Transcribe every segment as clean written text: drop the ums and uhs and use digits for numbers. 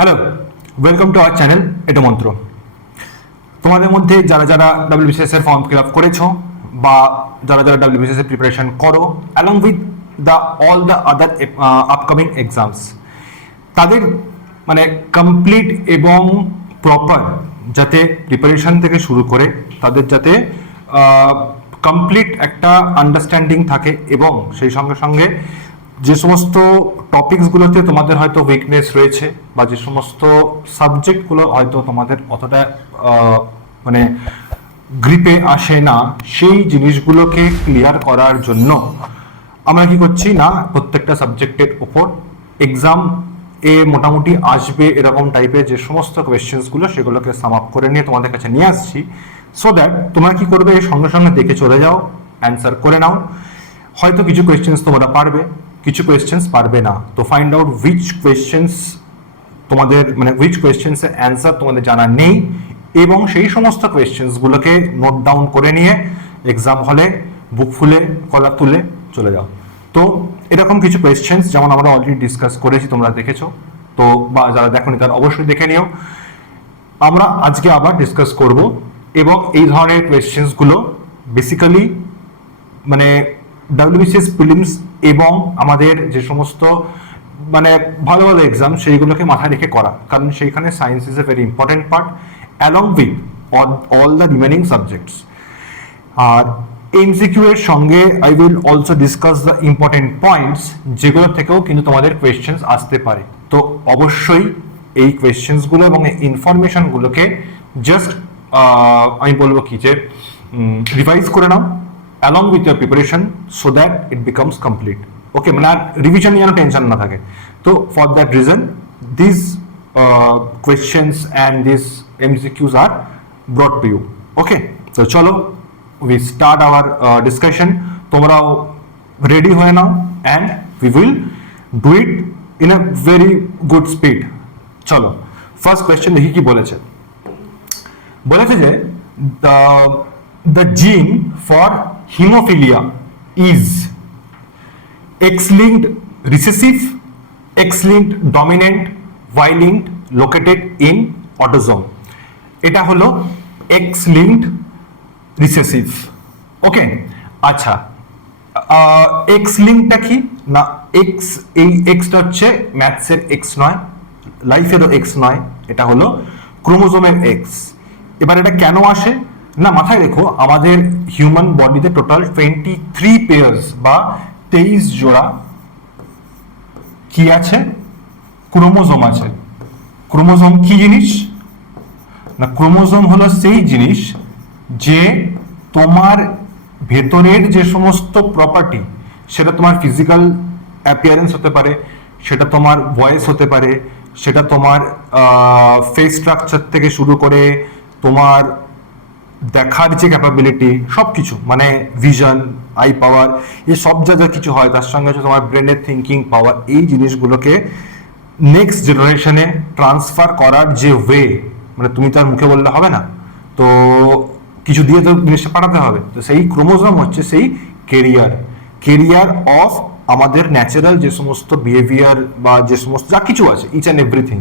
Hello, welcome to our channel এটা মন্ত্র। তোমাদের মধ্যে যারা যারা ডাব্লিউবিসিএস এর ফর্ম ফিল আপ করেছো বা যারা যারা ডাব্লিউবিসিএস এর প্রিপারেশন করো along with all the other upcoming exams, তাদের মানে কমপ্লিট এবং প্রপার যাতে প্রিপারেশন থেকে শুরু করে তাদের যাতে কমপ্লিট একটা আন্ডারস্ট্যান্ডিং থাকে এবং সেই সঙ্গে সঙ্গে যে সমস্ত টপিকসগুলোতে তোমাদের হয়তো উইকনেস রয়েছে বা যে সমস্ত সাবজেক্টগুলো হয়তো তোমাদের অতটা মানে গ্রিপে আসে না, সেই জিনিসগুলোকে ক্লিয়ার করার জন্য আমরা কি করছি না, প্রত্যেকটা সাবজেক্টের উপর এক্সাম মোটামুটি আসবে এরকম টাইপের যে সমস্ত কোয়েশ্চেন্সগুলো সেগুলোকে সাম আপ করে নিয়ে তোমাদের কাছে নিয়ে আসছি, সো দ্যাট তোমরা কি করবে, সঙ্গে সঙ্গে দেখে চলে যাও, অ্যান্সার করে নাও। হয়তো কিছু কোয়েশ্চেন্স তোমরা পারবে, কিছু কোয়েশ্চেন্স পারবে না, তো ফাইন্ড আউট উইচ কোয়েশ্চেন্স তোমাদের মানে উইচ কোয়েশ্চেন্সের অ্যান্সার তোমাদের জানা নেই এবং সেই সমস্ত কোয়েশ্চেন্সগুলোকে নোট ডাউন করে নিয়ে এক্সাম হলে বুক ফুলে কলা তুলে চলে যাও। তো এরকম কিছু কোয়েশ্চেন্স যেমন আমরা অলরেডি ডিসকাস করেছি, তোমরা দেখেছো, তো বা যারা দেখোনি তারা অবশ্যই দেখে নিও। আমরা আজকে আবার ডিসকাস করব এবং এই ধরনের কোয়েশ্চেন্সগুলো বেসিক্যালি মানে ডাব্লিউবিসিএস প্রিলিমস এবং আমাদের যে সমস্ত মানে ভালো ভালো এক্সাম সেইগুলোকে মাথায় রেখে করা, কারণ সেইখানে science is a very important part along with all the remaining subjects. আর এমসিকিউ এর সঙ্গে I will also discuss the important points, যেগুলো থেকেও কিন্তু তোমাদের কোয়েশ্চেন্স আসতে পারে। তো অবশ্যই এই কোয়েশ্চেন্সগুলো এবং এই ইনফরমেশনগুলোকে জাস্ট আমি বলবো কি যে রিভাইজ করে নাও along with your preparation so that it becomes complete. Okay, মানে আর রিভিশন নিয়ে টেনশন না থাকে। তো for that reason these questions and these MCQs are brought to you. Okay, তো চলো we start our discussion. তোমরাও রেডি হয়ে নাও and we will do it in a very good speed. চলো ফার্স্ট কোয়েশ্চেন দেখি কি বলেছে। বলেছে যে the gene for hemophilia is X-linked recessive, X-linked dominant, Y-linked located in autosome. এটা হলো X-linked recessive. ওকে, আচ্ছা, X-linked টা কি না, X এই Xটা হচ্ছে ম্যাথসের X নয়, লাইফেরও X নয়, এটা হলো ক্রোমোজোমের X। এবার এটা কেন আসে না, মাথায় রেখো আমাদের হিউম্যান বডিতে টোটাল 23 পেয়ার্স বা 23 জোড়া কি আছে, ক্রোমোজোম আছে। ক্রোমোজোম কি জিনিস না, ক্রোমোজোম হলো সেই জিনিস যে তোমার ভেতরের যে সমস্ত প্রপার্টি, সেটা তোমার ফিজিক্যাল অ্যাপিয়ারেন্স হতে পারে, সেটা তোমার ভয়েস হতে পারে, সেটা তোমার ফেস স্ট্রাকচার থেকে শুরু করে তোমার দেখার যে ক্যাপাবিলিটি সব কিছু, মানে ভিশন, আই পাওয়ার, এই সব যা যা কিছু হয়, তার সঙ্গে হচ্ছে তোমার ব্রেনের থিঙ্কিং পাওয়ার, এই জিনিসগুলোকে নেক্সট জেনারেশনে ট্রান্সফার করার যে ওয়ে, মানে তুমি তার মুখে বললে হবে না, তো কিছু দিয়ে তো জিনিসটা পাঠাতে হবে। তো সেই ক্রোমোজোম হচ্ছে সেই কেরিয়ার অফ আমাদের ন্যাচারাল যে সমস্ত বিহেভিয়ার বা যে সমস্ত যা কিছু আছে, ইচ অ্যান্ড এভরিথিং,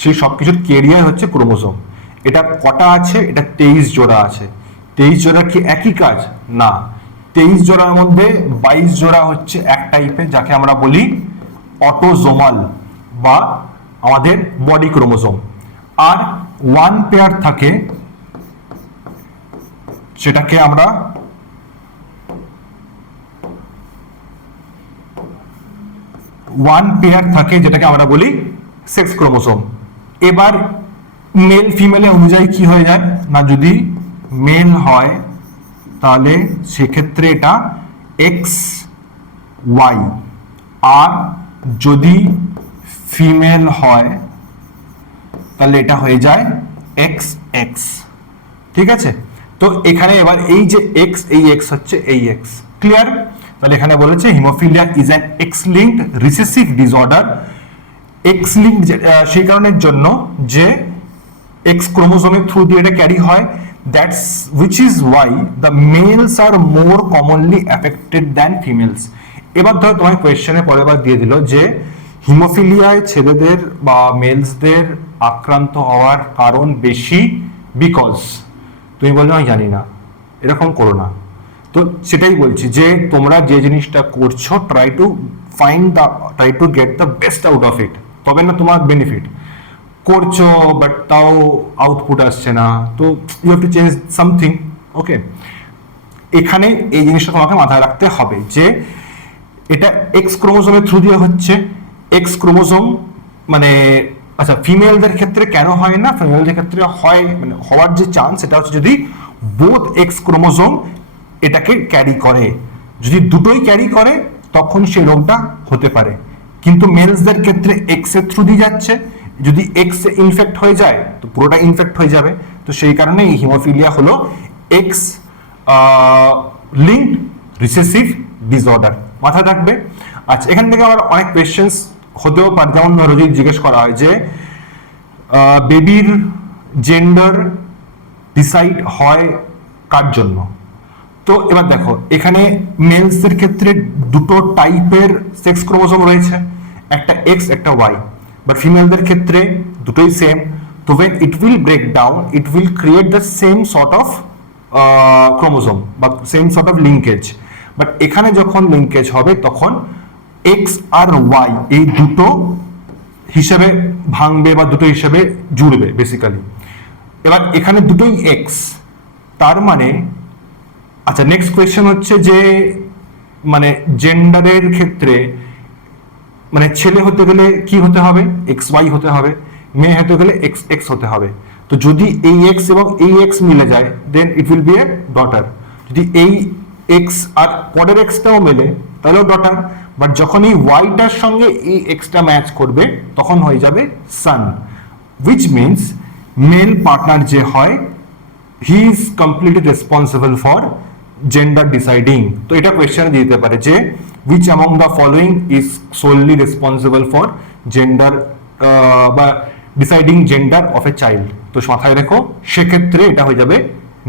সেই সব কিছুর কেরিয়ার হচ্ছে ক্রোমোজোম। এটা কটা আছে, এটা 23 জোড়া আছে। 23 জোড়া কি একই কাজ না, 23 জোড়ার মধ্যে 22 জোড়া হচ্ছে এক টাইপের, যাকে আমরা বলি অটোজোমাল বা আমাদের বডি ক্রোমোজোম, আর 1 পেয়ার থাকে সেটাকে আমরা যেটাকে আমরা বলি সেক্স ক্রোমোজোম। এবার মেল ফিমেলে অনুযায়ী কি হয়ে যায় না, যদি মেল হয় তাহলে সেক্ষেত্রে এটা এক্স ওয়াই, আর যদি ফিমেল হয় তাহলে এটা হয়ে যায় এক্স এক্স। ঠিক আছে, তো এখানে এবার এই যে এক্স, এই এক্স হচ্ছে এই এক্স, ক্লিয়ার? তাহলে এখানে বলেছে haemophilia is an x linked recessive disorder. X linked সেই কারণের জন্য যে এক্স ক্রোমোজোমের থ্রু দিয়ে এটা ক্যারি হয়, that's which is why the males are more commonly affected than females. এবার ধরো তোমার কোয়েশ্চেনে পরের বার দিয়ে দিল যে হিমোফিলিয়ায় ছেলেদের বা মেলসদের আক্রান্ত হওয়ার কারণ বেশি, বিকজ তুমি বলছো আমি জানি না, এরকম করো না। তো সেটাই বলছি যে তোমরা যে জিনিসটা করছো try to get the best out of it, তবে না তোমার বেনিফিট। করছো বাট তাও আউটপুট আসছে না, তো you have to change something. Okay, এখানে এই জিনিসটা তোমাকে মাথায় রাখতে হবে যে এটা এক্স ক্রোমোজোমের থ্রু দিয়ে হচ্ছে। এক্স ক্রোমোজোম মানে আচ্ছা ফিমেলদের ক্ষেত্রে কেন হয় না, ফিমেলদের ক্ষেত্রে হয় মানে হওয়ার যে চান্স সেটা হচ্ছে যদি বোথ এক্স ক্রোমোজোম এটাকে ক্যারি করে। যদি দুটোই ক্যারি করে তখন সেই রোগটা হতে পারে, কিন্তু মেলসদের ক্ষেত্রে এক্স এর থ্রু দিয়ে যাচ্ছে, যদি এক্স ইনফেক্ট হয়ে যায় তো পুরোটা ইনফেক্ট হয়ে যাবে। তো সেই কারণে এই হিমোফিলিয়া হলো এক্স লিঙ্কড রিসেসিভ ডিসঅর্ডার, মাথায় রাখবে। আচ্ছা, এখান থেকে আবার অনেক কোয়েশ্চেন্স হতেও পারে, যেমন ধরো যদি জিজ্ঞেস করা হয় যে বেবির জেন্ডার ডিসাইড হয় কার জন্য। তো এবার দেখো এখানে মেলসদের ক্ষেত্রে দুটো টাইপের সেক্স ক্রোমোজোম রয়েছে, একটা এক্স একটা ওয়াই, বাট ফিমেলদের ক্ষেত্রে দুটোই সেম। তো when it will break down it will create the same sort of chromosome বা same sort of linkage, but এখানে যখন লিঙ্কেজ হবে তখন এক্স আর ওয়াই এই দুটো হিসেবে ভাঙবে বা দুটো হিসেবে জুড়বে বেসিক্যালি। এবার এখানে দুটোই এক্স, তার মানে আচ্ছা নেক্সট কোয়েশ্চেন হচ্ছে যে মানে জেন্ডারের ক্ষেত্রে মানে ছেলে হতে গেলে কি হতে হবে, এক্স ওয়াই হতে হবে, মেয়ে হতে গেলে এক্স এক্স হতে হবে। তো যদি এই এক্স এবং এই এক্স মিলে যায় then it will be a daughter, যদি এই এক্স আর পরের এক্সটাও মেলে তাহলেও ডটার, বাট যখন এই ওয়াইটার সঙ্গে এই এক্সটা ম্যাচ করবে তখন হয়ে যাবে সান, উইচ মিনস মেল পার্টনার যে হয় he is completely responsible for gender deciding. তো এটা কোয়েশ্চেনে দিতে পারে যে which among the following is solely responsible for gender বা deciding gender of a child. তো মাথায় রেখো সেক্ষেত্রে এটা হয়ে যাবে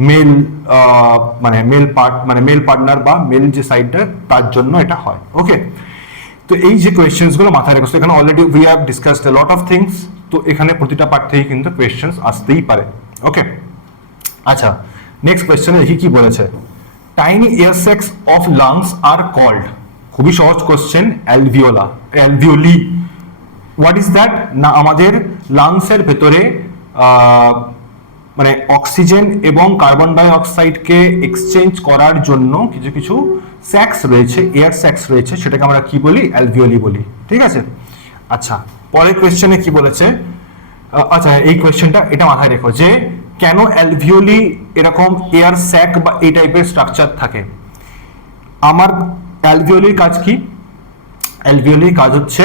মেল মানে মেল পার্টনার বা মেল যে সাইডটা তার জন্য এটা হয়। ওকে, তো এই যে কোয়েশ্চেন্স গুলো মাথায় রেখো, এখানে already we have discussed A lot of things, তো এখানে প্রতিটা পার্ট থেকেই কিন্তু কোয়েশ্চেন্স আসতেই পারে। ওকে, আচ্ছা নেক্সট কোয়েশ্চেনে দেখি কি বলেছে। Tiny air sacs of lungs are called, খুবই সহজ question, alveoli. What is that না আমাদের লাংসের ভেতরে মানে অক্সিজেন এবং কার্বন ডাই অক্সাইডকে এক্সচেঞ্জ করার জন্য কিছু কিছু স্যাক্স রয়েছে, এয়ার স্যাক্স রয়েছে, সেটাকে আমরা কি বলি, অ্যালভিওলি বলি। ঠিক আছে, আচ্ছা পরের কোয়েশ্চেনে কি বলেছে, আচ্ছা এই কোয়েশ্চেনটা এটা মাথায় রেখো যে কেন অ্যালভিওলি এরকম এয়ার স্যাক বা এই টাইপের স্ট্রাকচার থাকে। আমার অ্যালভিওলির কাজ কি, অ্যালভিওলির কাজ হচ্ছে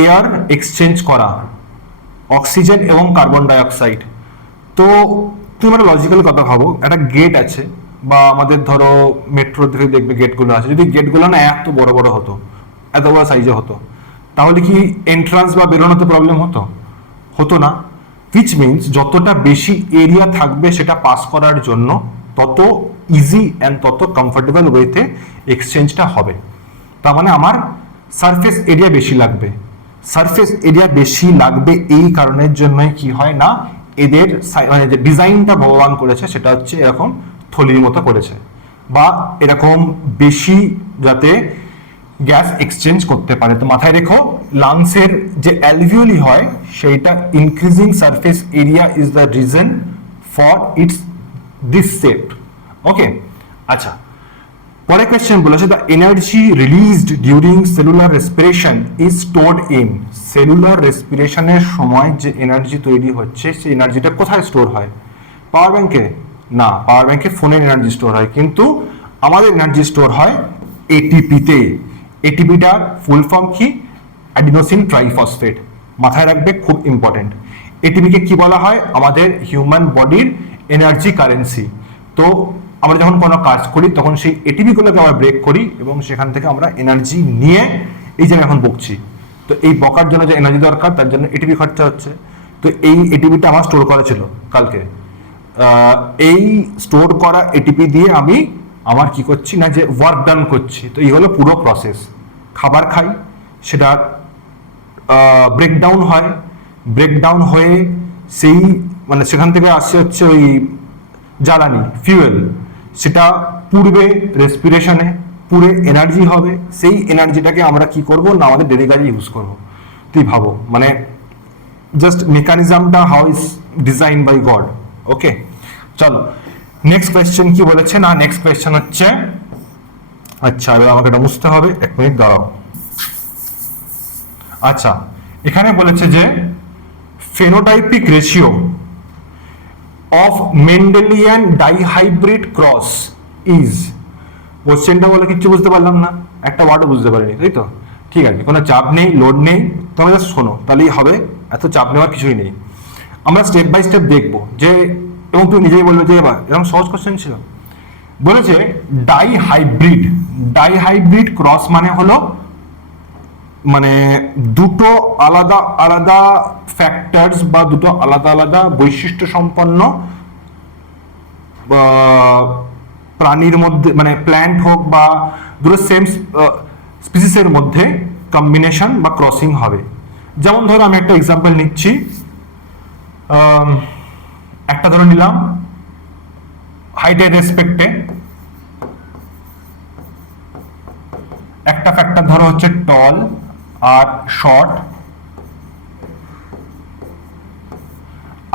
এয়ার এক্সচেঞ্জ করা, অক্সিজেন এবং কার্বন ডাই অক্সাইড। তো তুমি একটা লজিক্যাল কথা ভাবো, একটা গেট আছে বা আমাদের ধরো মেট্রো থেকে দেখবে গেটগুলো আছে, যদি গেটগুলো না এত বড় বড় হতো, এত বড় সাইজে হতো, তাহলে কি এন্ট্রান্স বা বেরোনোতে প্রবলেম হতো? হতো না। which means যতটা বেশি এরিয়া থাকবে সেটা পাস করার জন্য তত ইজি অ্যান্ড তত কমফোর্টেবল ওয়েতে এক্সচেঞ্জটা হবে। তার মানে আমার সারফেস এরিয়া বেশি লাগবে, সারফেস এরিয়া বেশি লাগবে এই কারণের জন্যই কি হয় না এদের মানে যে ডিজাইনটা ভগবান করেছে সেটা হচ্ছে এরকম থলির মতো করেছে, বা এরকম বেশি যাতে গ্যাস এক্সচেঞ্জ করতে পারে। তো মাথায় রেখো লাংসের যে অ্যালভিওলি হয় সেইটা increasing surface area is the reason for its this shape. Okay, আচ্ছা পরের কোয়েশ্চেন বলেছে the energy released during cellular respiration is stored in. Cellular রেসপিরেশনের সময় যে এনার্জি তৈরি হচ্ছে সেই এনার্জিটা কোথায় স্টোর হয়? পাওয়ার ব্যাংকে না, পাওয়ার ব্যাংকে ফোনের এনার্জি স্টোর হয়, কিন্তু আমাদের এনার্জি স্টোর হয় এটিপিতে। এটিপিটার ফুল ফর্ম কি? Adenosine triphosphate. মাথায় রাখবে, খুব ইম্পর্টেন্ট। এটিপিকে কি বলা হয়? আমাদের হিউম্যান বডির এনার্জি কারেন্সি। তো আমরা যখন কোনো কাজ করি তখন সেই এটিপিগুলোকে আমরা ব্রেক করি এবং সেখান থেকে আমরা এনার্জি নিয়ে এই যে আমি এখন বকছি, তো এই বকার জন্য যে এনার্জি দরকার তার জন্য এটিপি খরচা হচ্ছে। তো এই এটিপিটা আমার স্টোর করা ছিল কালকে, এই স্টোর করা এটিপি দিয়ে আমি আমার কি করছি না যে ওয়ার্ক ডান করছি। তো এই হলো পুরো প্রসেস। খাবার খাই, সেটা ব্রেকডাউন হয়ে সেই মানে সেখান থেকে আসছে হচ্ছে ওই জ্বালানি ফিউয়েল, সেটা পূর্বে রেসপিরেশনে পুরে এনার্জি হবে, সেই এনার্জিটাকে আমরা কি করব না আমাদের ডেলি কাজে ইউজ করব। তুই ভাবো মানে জাস্ট মেকানিজমটা how is design by God. Okay, চলো নেক্সট কোয়েশ্চেন কি বলেছে না, নেক্সট কোয়েশ্চেন হচ্ছে, আচ্ছা এবার আমাকে এটা মুছতে হবে, 1 মিনিট দাঁড়াও। আচ্ছা এখানে বলেছে যে phenotypic ratio of Mendelian dihybrid cross is, কোশ্চেনটা বলে কিচ্ছু বুঝতে পারলাম না, একটা ওয়ার্ডও বুঝতে পারিনি, তাই তো? ঠিক আছে, কোনো চাপ নেই, লোড নেই, তোমরা জাস্ট শোনো তাহলেই হবে, এত চাপ নেওয়ার কিছুই নেই। আমরা স্টেপ বাই স্টেপ দেখবো যে, এবং তুমি নিজেই বলবে যে এবার এরকম সহজ কোশ্চেন ছিল। বলেছে ডাইহাইব্রিড ক্রস মানে হলো মানে দুটো আলাদা আলাদা ফ্যাক্টরস বা দুটো আলাদা আলাদা বৈশিষ্ট্য সম্পন্ন প্রাণীর মধ্যে, মানে প্ল্যান্ট হোক বা দুটো সেম স্পিসিসের মধ্যে কম্বিনেশন বা ক্রসিং হবে। যেমন ধরো আমি একটা এক্সাম্পল নিচ্ছি, একটা ধরে নিলাম হাইটের রেসপেক্টে একটা ফ্যাক্টর ধরো হচ্ছে টল আর শর্ট,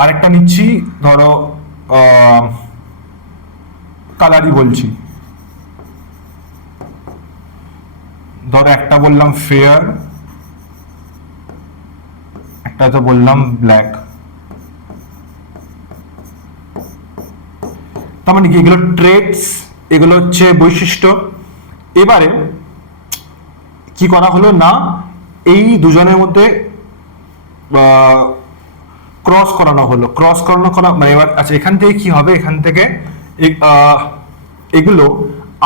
আরেকটা নিচ্ছি ধরো কালারই বলছি, ধরো একটা বললাম ফেয়ার, একটা তো বললাম ব্ল্যাক। তার মানে কি এগুলো ট্রেটস, এগুলো হচ্ছে বৈশিষ্ট্য। এবারে কি করা হলো না এই দুজনের মধ্যে ক্রস করানো হলো, মানে এবার আচ্ছা এখান থেকে কি হবে, এখান থেকে এগুলো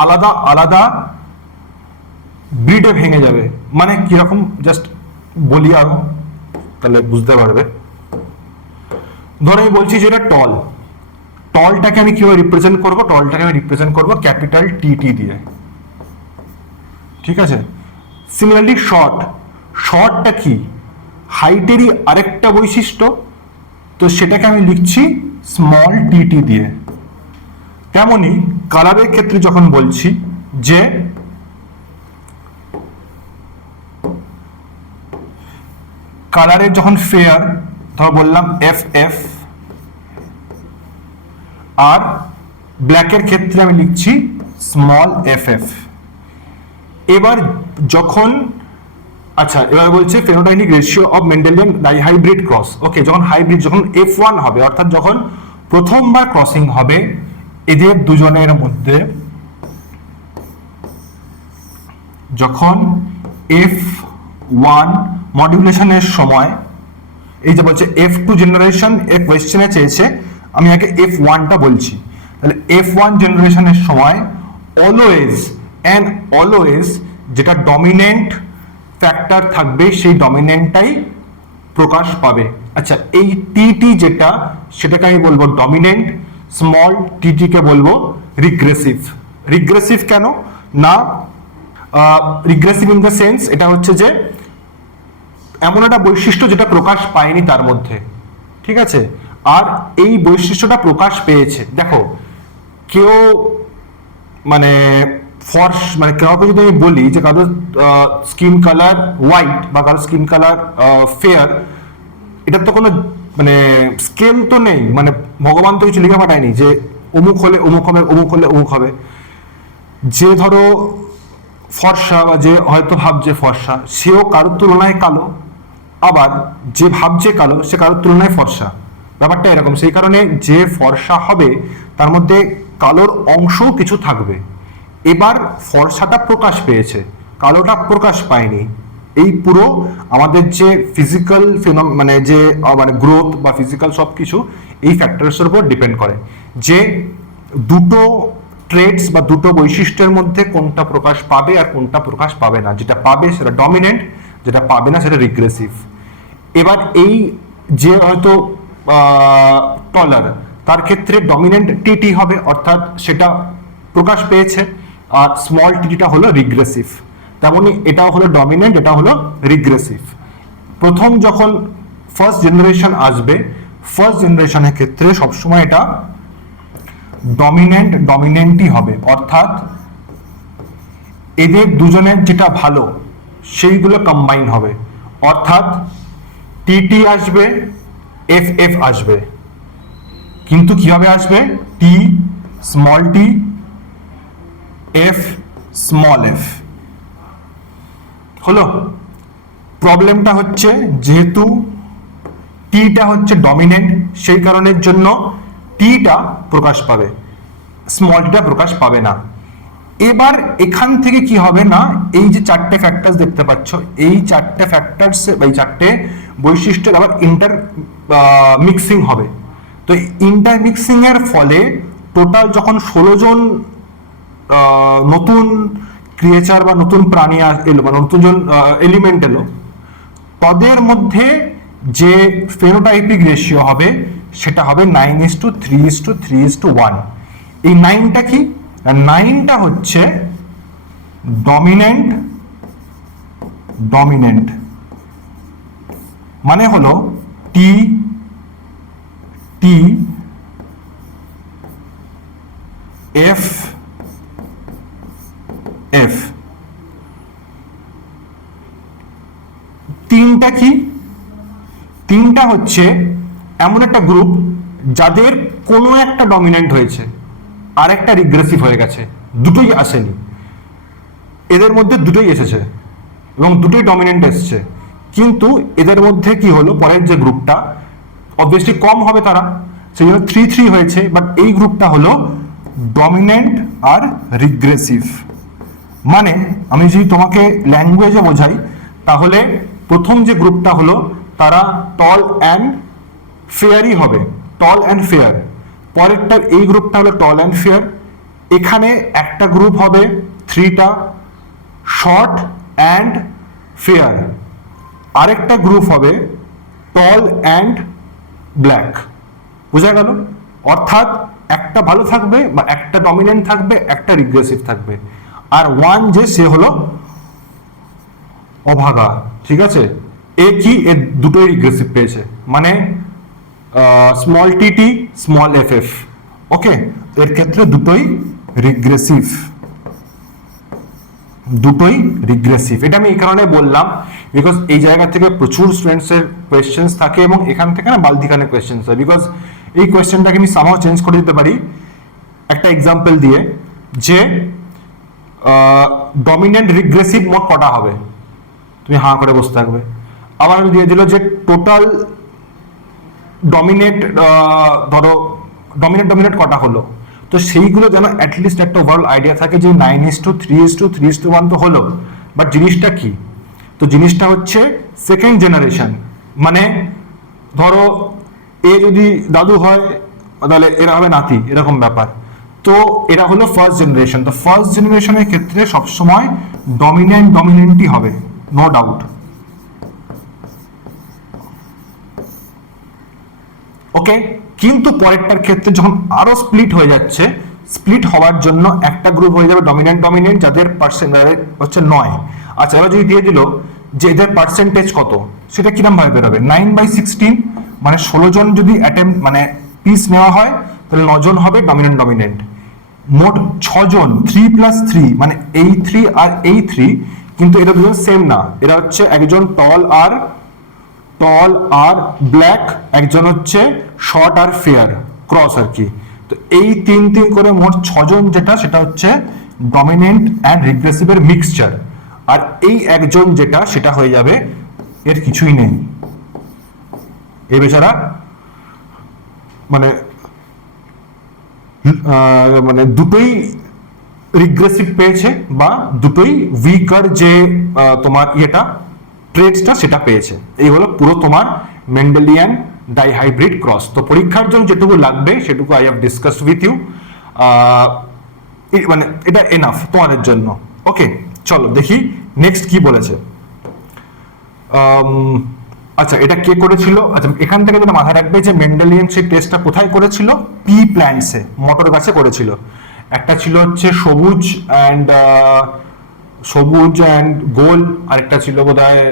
আলাদা আলাদা ব্রিডে ভেঙে যাবে। মানে কিরকম জাস্ট বলি আরো তাহলে বুঝতে পারবে। ধরো আমি বলছি যেটা টলটাকে আমি কিভাবে রিপ্রেজেন্ট করবো, টলটাকে আমি রিপ্রেজেন্ট করবো ক্যাপিটাল টি দিয়ে, ঠিক আছে। সিমিলারলি শর্টটা কি হাইটেরই আরেকটা বৈশিষ্ট্য, তো সেটাকে আমি লিখছি স্মল টি দিয়ে। তেমনি কালারের ক্ষেত্রে যখন বলছি যে কালারের যখন ফেয়ার ধর বললাম এফ, আর ব্ল্যাকের ক্ষেত্রে আমি লিখছি স্মল এফ। এবার যখন আচ্ছা এবার বলছে phenotypic ratio of Mendelian dihybrid cross. Okay, যখন হাইব্রিড যখন F1 হবে, অর্থাৎ যখন প্রথমবার ক্রসিং হবে এদের দুজনের মধ্যে, যখন F1 মডিউলেশনের সময়, এই যে বলছে F2 জেনারেশন এর কোয়েশ্চেনে চেয়েছে, আমি আগে F1টা বলছি। তাহলে F1 জেনারেশনের সময় অলওয়েজ যেটা ডমিনেন্ট ফ্যাক্টর থাকবে সেই ডমিনেন্টটাই প্রকাশ পাবে। আচ্ছা এই টি যেটা সেটাকে আমি বলবো ডমিনেন্ট, স্মল টি কে বলবো রিগ্রেসিভ কেন না, রিগ্রেসিভ ইন দ্য সেন্স এটা হচ্ছে যে এমন একটা বৈশিষ্ট্য যেটা প্রকাশ পায়নি তার মধ্যে, ঠিক আছে। আর এই বৈশিষ্ট্যটা প্রকাশ পেয়েছে, দেখো কেউ মানে মানে কাউকে যদি আমি বলি যে কারোর স্কিন কালার হোয়াইট বা কারোর স্কিন কালার ফেয়ার, এটার তো কোনো মানে স্কেল তো নেই, মানে ভগবান তো কিছু লিখে পাঠায়নি যে অমুক হলে অমুক হবে, অমুক হলে অমুক হবে। যে ধরো ফর্সা বা যে হয়তো ভাবছে ফর্সা, সেও কারোর তুলনায় কালো, আবার যে ভাবছে কালো সে কারোর তুলনায় ফর্সা, ব্যাপারটা এরকম। সেই কারণে যে ফর্সা হবে তার মধ্যে কালোর অংশও কিছু থাকবে। এবার ফর্সাটা প্রকাশ পেয়েছে, কালোটা প্রকাশ পায়নি। এই পুরো আমাদের যে ফিজিক্যাল মানে যে মানে গ্রোথ বা ফিজিক্যাল সব কিছু এই ফ্যাক্টরসের উপর ডিপেন্ড করে, যে দুটো ট্রেটস বা দুটো বৈশিষ্ট্যের মধ্যে কোনটা প্রকাশ পাবে আর কোনটা প্রকাশ পাবে না। যেটা পাবে সেটা ডমিনেন্ট, যেটা পাবে না সেটা রিগ্রেসিভ। এবার এই যে হয়তো টলার, তার ক্ষেত্রে ডমিনেন্ট টি হবে, অর্থাৎ সেটা প্রকাশ পেয়েছে, আর স্মল টিটা হলো রিগ্রেসিভ। তেমনি এটাও হলো ডমিনেন্ট, এটা হলো রিগ্রেসিভ। প্রথম যখন ফার্স্ট জেনারেশন আসবে, ফার্স্ট জেনারেশনের ক্ষেত্রে সবসময় এটা ডমিনেন্টই হবে, অর্থাৎ এদের দুজনের যেটা ভালো সেইগুলো কম্বাইন হবে, অর্থাৎ টি আসবে, এফ আসবে, কিন্তু কিভাবে আসবে? টি small tea, F small F. হলো? প্রবলেমটা হচ্ছে যেহেতু টিটা হচ্ছে ডমিনেন্ট, সেই কারণের জন্য টিটা প্রকাশ পাবে, স্মল টিটা প্রকাশ পাবে না। এবার এখান থেকে কি হবে না, এই যে চারটে ফ্যাক্টরস দেখতে পাচ্ছ, এই চারটে ফ্যাক্টরস বা এই চারটে বৈশিষ্ট্যের আবার ইন্টার মিক্সিং হবে। তো ইন্টার মিক্সিং এর ফলে টোটাল যখন 16 জন নতুন ক্রিয়েচার বা নতুন প্রাণী এলো বা নতুন জন এলিমেন্ট এলো, তাদের মধ্যে যে ফেনোটাইপিক রেশিও হবে সেটা হবে 9:3:3:1। এই 9টা কি? 9টা হচ্ছে ডমিনেন্ট, মানে হলো টি টি এফ এফ। তিনটা কি? তিনটা হচ্ছে এমন একটা গ্রুপ যাদের কোনো একটা ডমিনেন্ট হয়েছে আর একটা রিগ্রেসিভ হয়ে গেছে, দুটোই আসেনি, এদের মধ্যে দুটোই এসেছে এবং দুটোই ডমিনেন্ট এসছে, কিন্তু এদের মধ্যে কি হলো, পরের যে গ্রুপটা অবভিয়াসলি কম হবে তারা, সেই জন্য 3:3 হয়েছে, বাট এই গ্রুপটা হলো ডমিনেন্ট আর রিগ্রেসিভ। মানে আমি যদি তোমাকে ল্যাঙ্গুয়েজে বোঝাই, তাহলে প্রথম যে গ্রুপটা হলো তারা টল অ্যান্ড ফেয়ারই হবে, টল অ্যান্ড ফেয়ার। পরেরটার এই গ্রুপটা হলো টল অ্যান্ড ফেয়ার। এখানে একটা গ্রুপ হবে 3টা শর্ট অ্যান্ড ফেয়ার, আরেকটা গ্রুপ হবে টল অ্যান্ড ব্ল্যাক। বোঝা গেল? অর্থাৎ একটা ভালো থাকবে বা একটা ডমিনেন্ট থাকবে, একটা রিগ্রেসিভ থাকবে, আর ওয়ান যে সে হলো অভাগা। ঠিক আছে? এ কি? এ দুটোই রিগ্রেসিভ পেয়েছে, মানে স্মল টি টি স্মল এফ এফ। ওকে, এর ক্ষেত্রে দুটোই রিগ্রেসিভ, দুটোই রিগ্রেসিভ। এটা আমি এই কারণে বললাম বিকজ এই জায়গা থেকে প্রচুর স্টুডেন্টসের কোয়েশ্চেন্স থাকে এবং এখান থেকে না বালতিখানে কোয়েশ্চেন্স হয়, বিকজ এই কোয়েশ্চেনটাকে আমি সামহাও চেঞ্জ করে দিতে পারি একটা এক্সাম্পল দিয়ে, যে ডমিনেন্ট রিগ্রেসিভ মোট কটা হবে, তুমি হাঁ করে বসে থাকবে। আবার আমি দিয়ে দিল যে টোটাল ডমিনেট, ধরো ডমিনেট কটা হলো, তো সেইগুলো যেন অ্যাটলিস্ট একটা ওভারঅল আইডিয়া থাকে যে 9:3:3:1 তো হলো, বাট জিনিসটা কি? তো জিনিসটা হচ্ছে সেকেন্ড জেনারেশন, মানে ধরো এ যদি দাদু হয় তাহলে এরা হবে নাতি, এরকম ব্যাপার। তো এরা হলো ফার্স্ট জেনারেশন। তো ফার্স্ট জেনারেশনের ক্ষেত্রে সবসময় ডমিনেন্টই হবে, নো ডাউট। ওকে, কিন্তু পরেরটার ক্ষেত্রে যখন আরো স্প্লিট হয়ে যাচ্ছে, স্প্লিট হওয়ার জন্য একটা গ্রুপ হয়ে যাবে ডমিনেন্ট যাদের পার্সেন্টেজ হচ্ছে 9। আচ্ছা, এবার যদি দিয়ে দিল যে এদের পার্সেন্টেজ কত, সেটা কিরম ভাবে বেরোবে? 9/16, মানে 16 জন যদি অ্যাটেম্প মানে পিস নেওয়া হয় তাহলে 9 জন হবে ডমিনেন্ট। মোট 6 জন, 3+3, মানে এই 3 আর এই 3, কিন্তু এরা দুজন সেম না, এরা হচ্ছে একজন টল আর ব্ল্যাক, একজন হচ্ছে শর্ট আর ফেয়ার, ক্রস আর কি। তো এই 3 করে মোট 6 জন, যেটা সেটা হচ্ছে ডমিনেন্ট অ্যান্ড রিগ্রেসিভের মিক্সচার। আর এই একজন যেটা, সেটা হয়ে যাবে এর কিছুই নেই, এই বেচারা মানে দুটোই রিগ্রেসিভ পেয়েছে বা দুটোই উইকার যে তোমার ইয়েটা ট্রেডসটা সেটা পেয়েছে। এই হলো পুরো তোমার মেন্ডেলিয়ান ডাইহাইব্রিড ক্রস। তো পরীক্ষার জন্য যেটুকু লাগবে সেটুকু I have discussed with you, মানে এটা এনাফ তোমাদের জন্য। ওকে, চলো দেখি নেক্সট কি বলেছে। আচ্ছা, এটা কে করেছিল? আচ্ছা, এখান থেকে যেটা মাথায় রাখবে যে মেন্ডেলিয়ান সেই টেস্টটা কোথায় করেছিল? পি প্ল্যান্টসে, মটর গাছে করেছিল। একটা ছিল হচ্ছে সবুজ অ্যান্ড সবুজ অ্যান্ড গোল, আরেকটা ছিল বোধহয়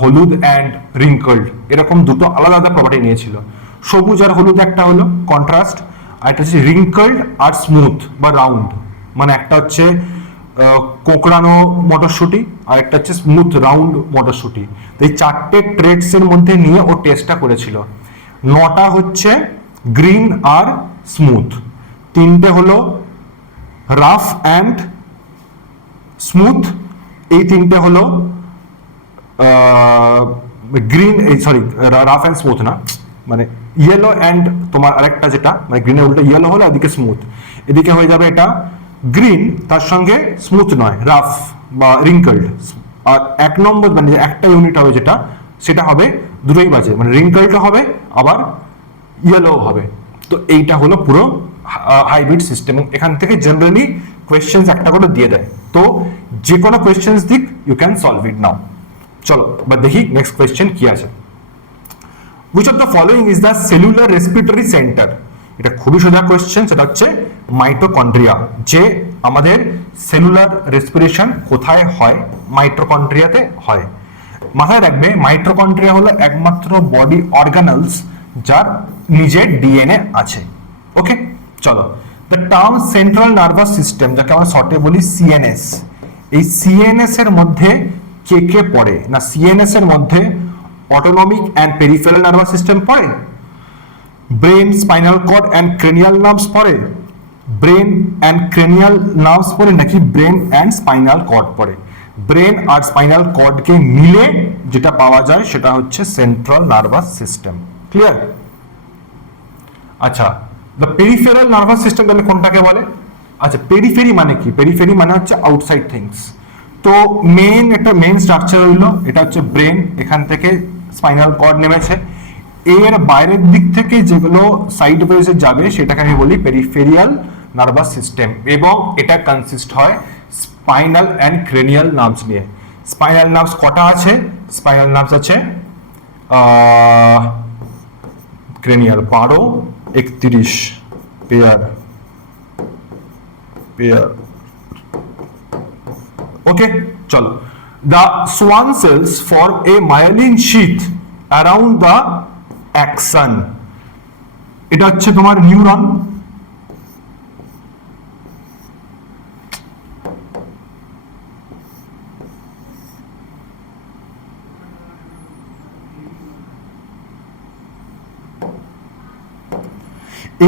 হলুদ অ্যান্ড রিঙ্কল্ড, এরকম দুটো আলাদা আলাদা প্রপার্টি নিয়েছিল। সবুজ আর হলুদ একটা হলো কন্ট্রাস্ট, আর একটা হচ্ছে রিঙ্কল্ড আর স্মুথ বা রাউন্ড, মানে একটা হচ্ছে কোঁকড়ানো মটরশুঁটি আর একটা হচ্ছে স্মুথ রাউন্ড মটরশুঁটি। তো এই চারটে ট্রেডসের মধ্যে নিয়ে ও টেস্টটা করেছিল। 9টা হচ্ছে গ্রিন আর স্মুথ, 3টে হলো রাফ অ্যান্ড স্মুথ, এই 3টে হলো গ্রিন, এই সরি রাফ অ্যান্ড স্মুথ না, মানে ইয়েলো অ্যান্ড তোমার আরেকটা যেটা মানে গ্রিনের উল্টো ইয়েলো হলো, এদিকে স্মুথ, এদিকে হয়ে যাবে এটা গ্রিন, তার সঙ্গে স্মুথ নয় রাফ বা রিঙ্কল্ড। আর 1 নম্বর মানে একটা ইউনিট হবে যেটা, সেটা হবে দুটোই বাজে, মানে রিঙ্কল্ডও হবে আবার ইয়েলো হবে। তো এইটা হলো পুরো হাইব্রিড সিস্টেম। এখান থেকে জেনারেলি কোয়েশ্চেন্স একটা করে দিয়ে দেয়, তো যে কোনো কোয়েশ্চেন্স দিক ইউ ক্যান সলভ ইট নাও। চলো বা দেখি নেক্সট কোয়েশ্চেন কি আছে। which of the following is the cellular respiratory center? এটা খুবই সোজা কোয়েশ্চেন, সেটা হচ্ছে মাইটোকন্ড্রিয়া। যে আমাদের সেলুলার রেসপিরেশন কোথায় হয়? মাইটোকন্ড্রিয়াতে হয়। মাথায় রাখবে মাইটোকন্ড্রিয়া হলো একমাত্র বডি অর্গানালস যার নিজের ডিএনএ আছে। ওকে, চলো। The term central nervous system, যাকে আমরা শর্টে বলি সিএনএস, এই সিএনএস এর মধ্যে কে কে পড়ে? না, সিএনএস এর মধ্যে autonomic and peripheral nervous system পড়ে, brain, spinal cord and cranial nerves পড়ে, ব্রেন অ্যান্ড ক্রেনিয়াল নার্ভস পড়ে, নাকি ব্রেন অ্যান্ড স্পাইনাল কর্ড পড়ে? ব্রেন আর স্পাইনাল কর্ডকে মিলে যেটা পাওয়া যায় সেটা হচ্ছে সেন্ট্রাল নার্ভাস সিস্টেম। ক্লিয়ার? আচ্ছা, দ্য পেরিফেরাল নার্ভাস সিস্টেম তাহলে কোনটাকে বলে? আচ্ছা, পেরিফেরি মানে কি? পেরিফেরি মানে হচ্ছে আউটসাইড থিংস। তো একটা মেন স্ট্রাকচার হইলো, এটা হচ্ছে ব্রেন, এখান থেকে স্পাইনাল কর্ড নেমেছে, এর বাইরের দিক থেকে যেগুলো সাইড ওয়েজে যাবে সেটাকে আমি বলি পেরিফেরিয়াল নার্ভাস সিস্টেম, এবং এটা কনসিস্ট হয় স্পাইনাল অ্যান্ড ক্রেনিয়াল নার্ভস নিয়ে। স্পাইনাল নার্ভস কটা আছে? স্পাইনাল নার্ভস আছে ক্রেনিয়াল 12, 31 পেয়ার। ওকে, চলো। The Schwann cells form a myelin sheath around the axon. এটা হচ্ছে তোমার নিউরন।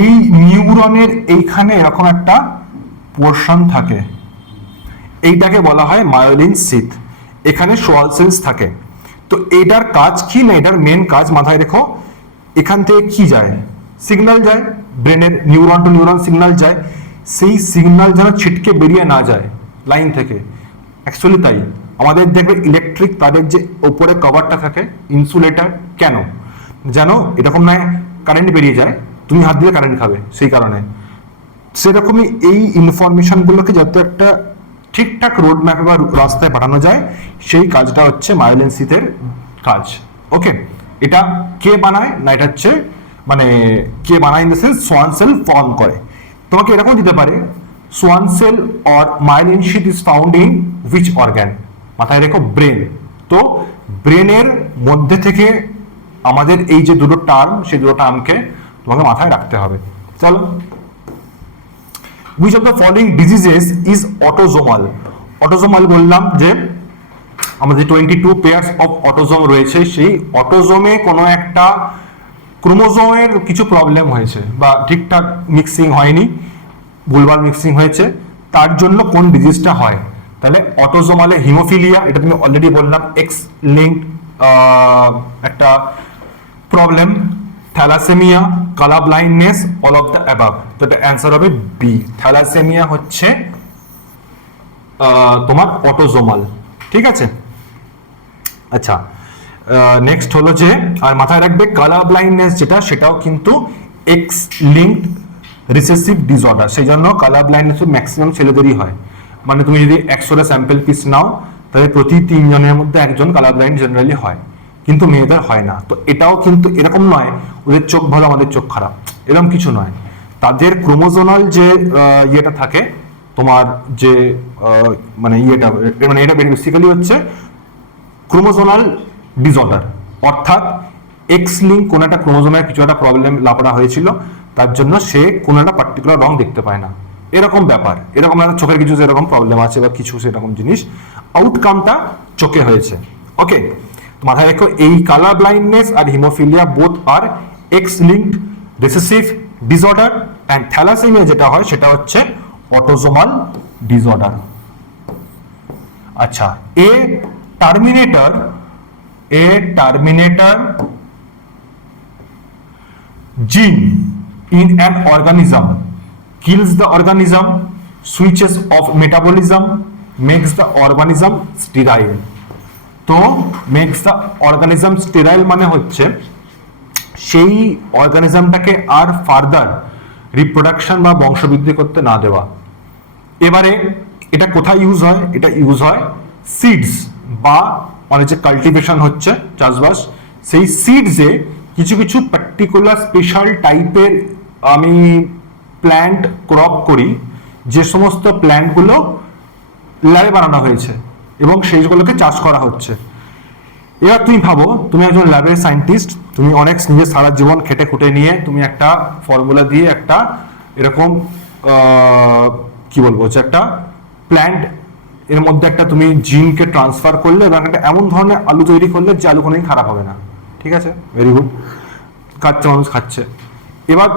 এই নিউরনের এইখানে এরকম একটা পোর্শন থাকে, এইটাকে বলা হয় মায়োলিন সিথ। এখানে সোয়াল সেলস থাকে। তো এটার কাজ কি? না, এটার মেন কাজ মাথায় রেখো, এখান থেকে কি যায়? সিগন্যাল যায় ব্রেনের, নিউরন টু নিউরন সিগন্যাল যায়, সেই সিগন্যাল যেন ছিটকে বেরিয়ে না যায় লাইন থেকে। অ্যাকচুয়ালি তাই আমাদের দেখবে ইলেকট্রিক তারের যে ওপরে কভারটা থাকে ইনসুলেটার, কেন? যেন এরকম নয় কারেন্ট বেরিয়ে যায়, তুমি হাত দিয়ে কারেন্ট খাবে, সেই কারণে। সেরকমই এই ইনফরমেশনগুলোকে যাতে একটা ঠিকঠাক রোড ম্যাপে বা রাস্তায় পাঠানো যায়, সেই কাজটা হচ্ছে মায়োলিন সিথের কাজ। ওকে, এটা কে বানায়? না, এটা হচ্ছে মানে কে বানায় in the sense Schwann cell form করে। তোমাকে এরকম দিতে পারে, Schwann cell or myelin sheath is found in which organ? মাথায় রেখো ব্রেন। তো ব্রেনের মধ্যে থেকে আমাদের এই যে দুটো টার্ম, সেই দুটো টার্মকে তোমাকে মাথায় রাখতে হবে। চলো, which of the following diseases is autosomal? Autosomal বললাম যে আমাদের 22 পেয়ার্স অফ অটোজোম রয়েছে, সেই অটোজোমে কোনো একটা ক্রোমোজোমের কিছু প্রবলেম হয়েছে বা ঠিকঠাক মিক্সিং হয়নি, ভুলভাল মিক্সিং হয়েছে, তার জন্য কোন ডিজিজটা হয়? তাহলে অটোজোমালে হিমোফিলিয়া, এটা তুমি অলরেডি বললাম, এক্স লিঙ্কড একটা problem, thalassaemia, colour blindness, all of the above. তো এটা অ্যান্সার হবে বি। থ্যালাসেমিয়া হচ্ছে তোমার অটোজোমাল। ঠিক আছে, আচ্ছা। নেক্সট হলো যে, আর মাথায় রাখবে কালার ব্লাইন্ডনেস যেটা, সেটাও কিন্তু এক্স লিঙ্কড রিসেসিভ ডিসঅর্ডার, সেই জন্য কালার ব্লাইন্ডনেস ম্যাক্সিমাম ছেলেদেরই হয়। মানে তুমি যদি 100টা স্যাম্পল পিস নাও, তাহলে প্রতি 3 জনের মধ্যে একজন কালার ব্লাইন্ড জেনারেলি হয়, কিন্তু মেয়েদের হয় না। তো এটাও কিন্তু এরকম নয় ওদের চোখ ভালো আমাদের চোখ খারাপ, এরকম কিছু নয়। তাদের ক্রোমোজোনাল যে ইয়েটা থাকে, তোমার যে মানে ইয়েটা মানে এটা বেসিক্যালি হচ্ছে ক্রোমোজোমাল ডিসঅর্ডার, অর্থাৎ এক্স লিঙ্ক কোনো একটা ক্রোমোজোমের কিছু একটা প্রবলেম লাপড়া হয়েছিল, তার জন্য সে কোনো একটা পার্টিকুলার রং দেখতে পায় না, এরকম ব্যাপার। এরকম একটা চোখের কিছু যেরকম প্রবলেম আছে বা কিছু সেরকম জিনিস, আউটকামটা চোখে হয়েছে। ওকে, মাথায় রেখো এই কালার ব্লাইন্ডনেস আর haemophilia both are X linked recessive disorder, and thalassaemia যেটা হয় সেটা হচ্ছে অটোজোমাল ডিসঅর্ডার। আচ্ছা, a terminator gene in an organism kills the organism, switches off metabolism, makes the organism sterile. তো makes the organism sterile মানে হচ্ছে সেই অর্গানিজমটাকে আর further reproduction বা বংশবৃদ্ধি করতে না দেওয়া। এবারে এটা কোথায় ইউজ হয়? এটা ইউজ হয় সিডস বা মানে যে কাল্টিভেশন হচ্ছে চাষবাস, সেই সিডসে কিছু কিছু পার্টিকুলার স্পেশাল টাইপের আমি প্ল্যান্ট ক্রপ করি, যে সমস্ত প্ল্যান্টগুলো ল্যাবে বানানো হয়েছে এবং সেইগুলোকে চাষ করা হচ্ছে। এবার তুমি ভাবো, তুমি একজন ল্যাবের সায়েন্টিস্ট, তুমি অনেক নিজের সারা জীবন খেটে খুঁটে নিয়ে তুমি একটা ফর্মুলা দিয়ে একটা এরকম কি বলবো যে একটা প্ল্যান্ট এর মধ্যে একটা তুমি জিনকে ট্রান্সফার করলে এবং একটা এমন ধরনের আলু তৈরি করলে যে আলু কোনোদিন খারাপ হবে না। ঠিক আছে, ভেরি গুড, খাচ্ছে মানুষ খাচ্ছে। এবার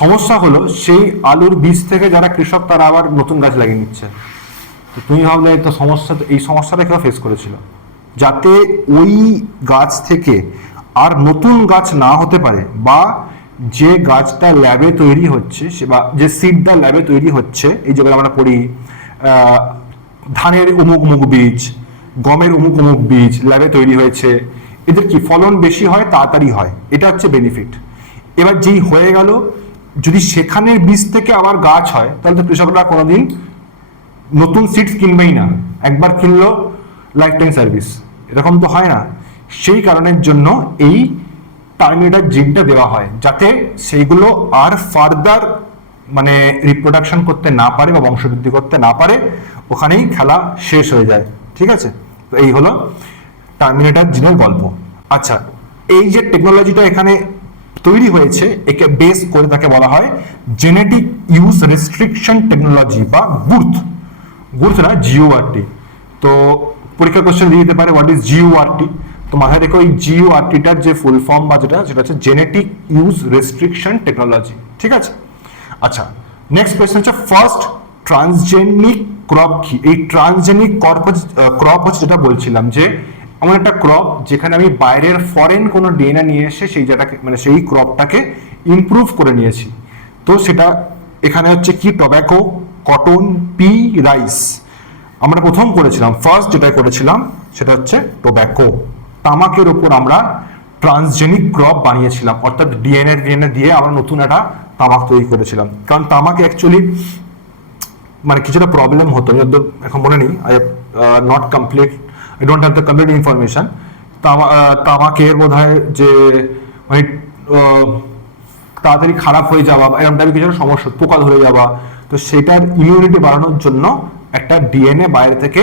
সমস্যা হলো সেই আলুর বীজ থেকে যারা কৃষক তারা আবার নতুন গাছ লাগিয়ে নিচ্ছে। তো তুমি ভাবলে তো সমস্যা, এই সমস্যাটা কেউ ফেস করেছিল যাতে ওই গাছ থেকে আর নতুন গাছ না হতে পারে, বা যে গাছটা ল্যাবে তৈরি হচ্ছে সে বা যে সিডটা ল্যাবে তৈরি হচ্ছে, এই যেগুলো আমরা পড়ি ধানের অমুক অমুক বীজ, গমের অমুক অমুক বীজ ল্যাবে তৈরি হয়েছে, এদের কি ফলন বেশি হয়, তাড়াতাড়ি হয়, এটা হচ্ছে বেনিফিট। এবার যেই হয়ে গেল, যদি সেখানের বীজ থেকে আবার গাছ হয় তাহলে তো কৃষকরা কোনোদিন নতুন সিডস কিনবেই না, একবার কিনলো লাইফ টাইম সার্ভিস, এরকম তো হয় না। সেই কারণের জন্য এই টার্মিনেটর জিনটা দেওয়া হয় যাতে সেইগুলো আর ফার্দার মানে রিপ্রোডাকশন করতে না পারে বা বংশবৃদ্ধি করতে না পারে, ওখানেই খেলা শেষ হয়ে যায়। ঠিক আছে, তো এই হলো টার্মিনেটর জিনের গল্প। আচ্ছা, এই যে টেকনোলজিটা এখানে তৈরি হয়েছে, একে বেস করে তাকে বলা হয় জেনেটিক ইউজ রেস্ট্রিকশন টেকনোলজি বা গুর্থ না জিওআরটি। তো পরীক্ষা কোশ্চেন দিয়ে দিতে পারে হোয়াট ইজ জিওআরটি। তো মাথায় রেখো এই জিওআরটিটার যে ফুল ফর্ম বা যেটা হচ্ছে জেনেটিক ইউজ রেস্ট্রিকশন টেকনোলজি। ঠিক আছে, আচ্ছা নেক্সট কোয়েশ্চেন হচ্ছে ফার্স্ট ট্রান্সজেনিক ক্রপ কি? এই ট্রান্সজেনিক ক্রপ হচ্ছে যেটা বলছিলাম যে এমন একটা ক্রপ যেখানে আমি বাইরের ফরেন কোনো ডিএনএ নিয়ে এসে সেই যেটাকে মানে সেই ক্রপটাকে ইমপ্রুভ করে নিয়েছি। তো সেটা এখানে হচ্ছে কি টোব্যাকো, কটন, পি, রাইস। আমরা প্রথম করেছিলাম, ফার্স্ট যেটা করেছিলাম সেটা হচ্ছে টোব্যাকো, তামাকের উপর আমরা ট্রান্সজেনিক ক্রপ বানিয়েছিলাম, অর্থাৎ ডিএনএ দিয়ে আমরা নতুন একটা তামাক তৈরি করেছিলাম। কারণ তামাকে অ্যাকচুয়ালি মানে কিছুটা প্রবলেম হতো, এখন মনে নেই, I have not complete, I don't have the complete information. তামাকের বোধ হয় যে মানে তাড়াতাড়ি খারাপ হয়ে যাওয়া বা এরকম টাইপের কিছু সমস্যা, পোকা ধরে যাওয়া, তো সেটার ইমিউনিটি বাড়ানোর জন্য একটা ডিএনএ বাইরে থেকে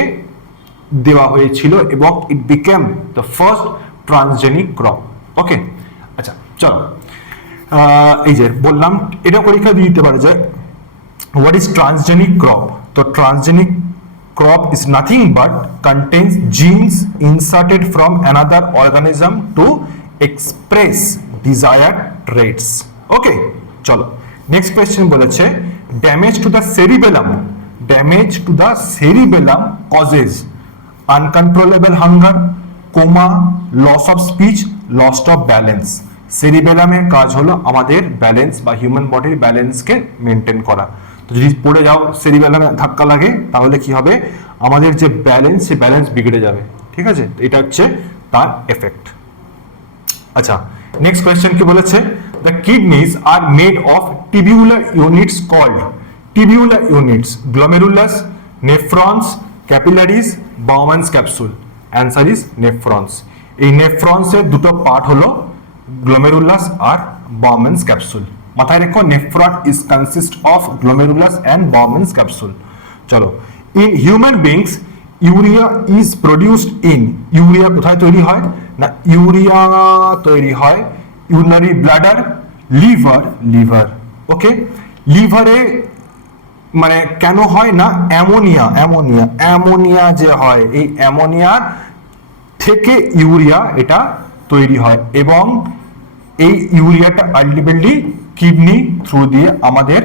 দেওয়া হয়েছিল এবং it became the first transgenic crop. Okay, আচ্ছা চলো, এই যে বললাম এটা পরীক্ষা দিয়ে দিতে পারে যে হোয়াট ইজ ট্রান্সজেনিক ক্রপ। তো transgenic crop is nothing but contains genes inserted from another organism to express desired traits. Okay, চলো নেক্সট কোয়েশ্চেন বলেছে damage to the cerebellum causes uncontrollable hunger, coma, loss of speech, loss of balance. সেরিবেলামের কাজ হলো আমাদের balance বা human বডির ব্যালেন্সকে maintain করা। তো যদি পড়ে যাও, সেরিবেলামে ধাক্কা লাগে, তাহলে কি হবে, আমাদের যে ব্যালেন্স সে ব্যালেন্স বিগড়ে যাবে। ঠিক আছে, এটা হচ্ছে তার এফেক্ট। আচ্ছা নেক্সট কোয়েশ্চেন কি বলেছে, the kidneys are made of tubular units called tubular units glomerulus, nephrons, capillaries, Bowman's capsule. Answer is nephrons. এই নেফ্রনসের দুটো পার্ট হলো গ্লোমেরুলাস আর বাউম্যানস ক্যাপসুল। মাথায় রেখো nephron is consist of glomerulus and Bowman's capsule. চলো, in human beings urea is produced in, urea কোথায় তৈরি হয় না, ইউরিয়া তৈরি হয় ইউরিনারি ব্লাডার, লিভার। ওকে, লিভারে মানে কেন হয় না, অ্যামোনিয়া যে হয়, এই অ্যামোনিয়ার থেকে ইউরিয়া এটা তৈরি হয়, এবং এই ইউরিয়াটা আলটিমেটলি কিডনি থ্রু দিয়ে আমাদের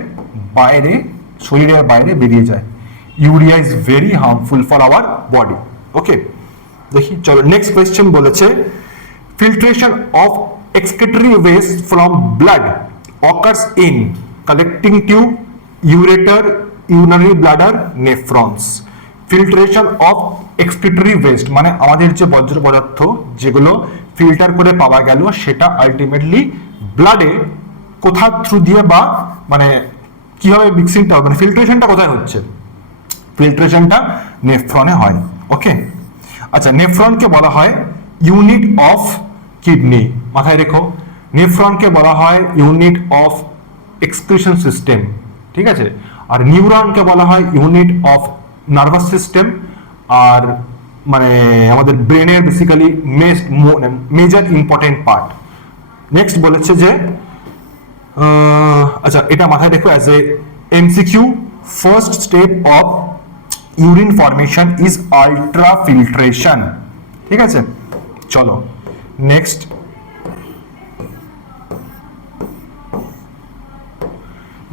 বাইরে, শরীরের বাইরে বেরিয়ে যায়। Urea is very harmful for our body. Okay, দেখি চলো নেক্সট কোয়েশ্চেন বলেছে, filtration of excretory waste from blood occurs in collecting tube, ureter, urinary bladder, nephrons. Filtration of excretory West মানে আমাদের যে বর্জ্য পদার্থ যেগুলো ফিল্টার করে পাওয়া গেল সেটা আলটিমেটলি ব্লাডে কোথা থ্রু দিয়ে বা মানে কিভাবে মিক্সিংটা মানে ফিল্ট্রেশনটা কোথায় হচ্ছে, ফিল্ট্রেশনটা নেফ্রনে হয়। ওকে, আচ্ছা, নেফ্রনকে বলা হয় ইউনিট অফ কিডনি, মাথায় রেখো, নেফ্রনকে বলা হয় ইউনিট অফ এক্সক্রিশন সিস্টেম, ঠিক আছে, আর নিউরনকে বলা হয় ইউনিট অফ নার্ভাস সিস্টেম, আর মানে আমাদের ব্রেনের basically major important part. Next বলেছে যে আচ্ছা, এটা মাথায় রেখো as a MCQ, first step of urine formation is ultrafiltration, ঠিক আছে। চলো next,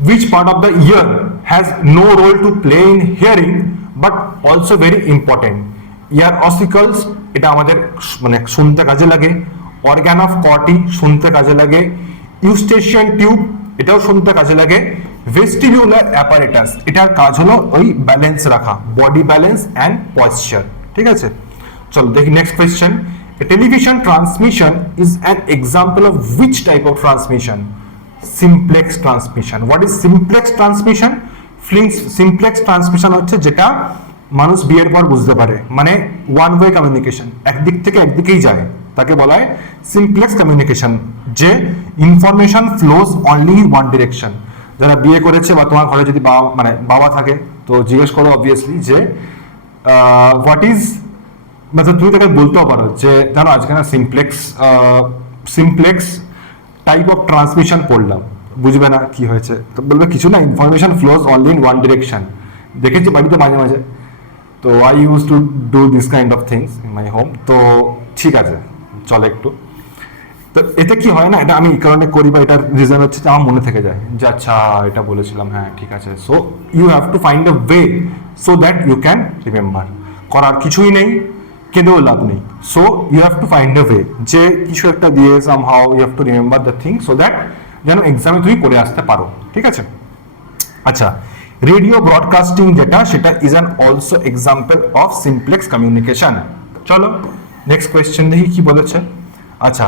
which part of the ear has no role to play in hearing but also very important? ear ossicles এটা আমাদের মানে শুনতে কাজে লাগে, organ of Corti শুনতে কাজে লাগে, eustachian tube এটাও শুনতে কাজে লাগে, vestibular apparatus এটার কাজ হলো ওই ব্যালেন্স রাখা, বডি ব্যালেন্স অ্যান্ড পয়েশ্চার, ঠিক আছে। চলো দেখি next question, television transmission is an example of which type of transmission? Simplex transmission. What is simplex transmission? Simplex transmission হচ্ছে যেটা মানুষ বিয়ের পর বুঝতে পারে, মানে ওয়ান ওয়ে কমিউনিকেশন, একদিক থেকে একদিকেই যায়, তাকে বলা হয় সিমপ্লেক্স কমিউনিকেশন, যে information flows only in one direction. যারা বিয়ে করেছে বা তোমার ঘরে যদি বাবা থাকে তো জিজ্ঞেস করো অবভিয়াসলি যে হোয়াট ইজ, মানে তুমি তাকে বলতেও পারো যে জানো আজকে না সিমপ্লেক্স টাইপ অফ ট্রান্সমিশন পড়লাম, বুঝবে না কি হয়েছে, তো বলবে কিছু না, information flows only in one direction. দেখেছি বাড়িতে মাঝে মাঝে, তো I use to do this kind of things in my home. তো ঠিক আছে, চলে একটু, তো এতে কি হয় না, এটা আমি এই কারণে করি বা এটার রিজন হচ্ছে যে আমার মনে থেকে যায় যে আচ্ছা এটা বলেছিলাম, হ্যাঁ ঠিক আছে। So you have to find a way so that you can remember. করার কিছুই নেই, কেঁদেও লাভ নেই, so you have to find a way, যে কিছু একটা দিয়ে somehow you have to remember the thing so that যেন এক্সামে তুমি পড়ে আসতে পারো, ঠিক আছে। আচ্ছা, রেডিও ব্রডকাস্টিং যেটা, সেটা is an also example of simplex communication. চলো নেক্সট কোয়েশ্চেন দেখি কি বলেছে। আচ্ছা,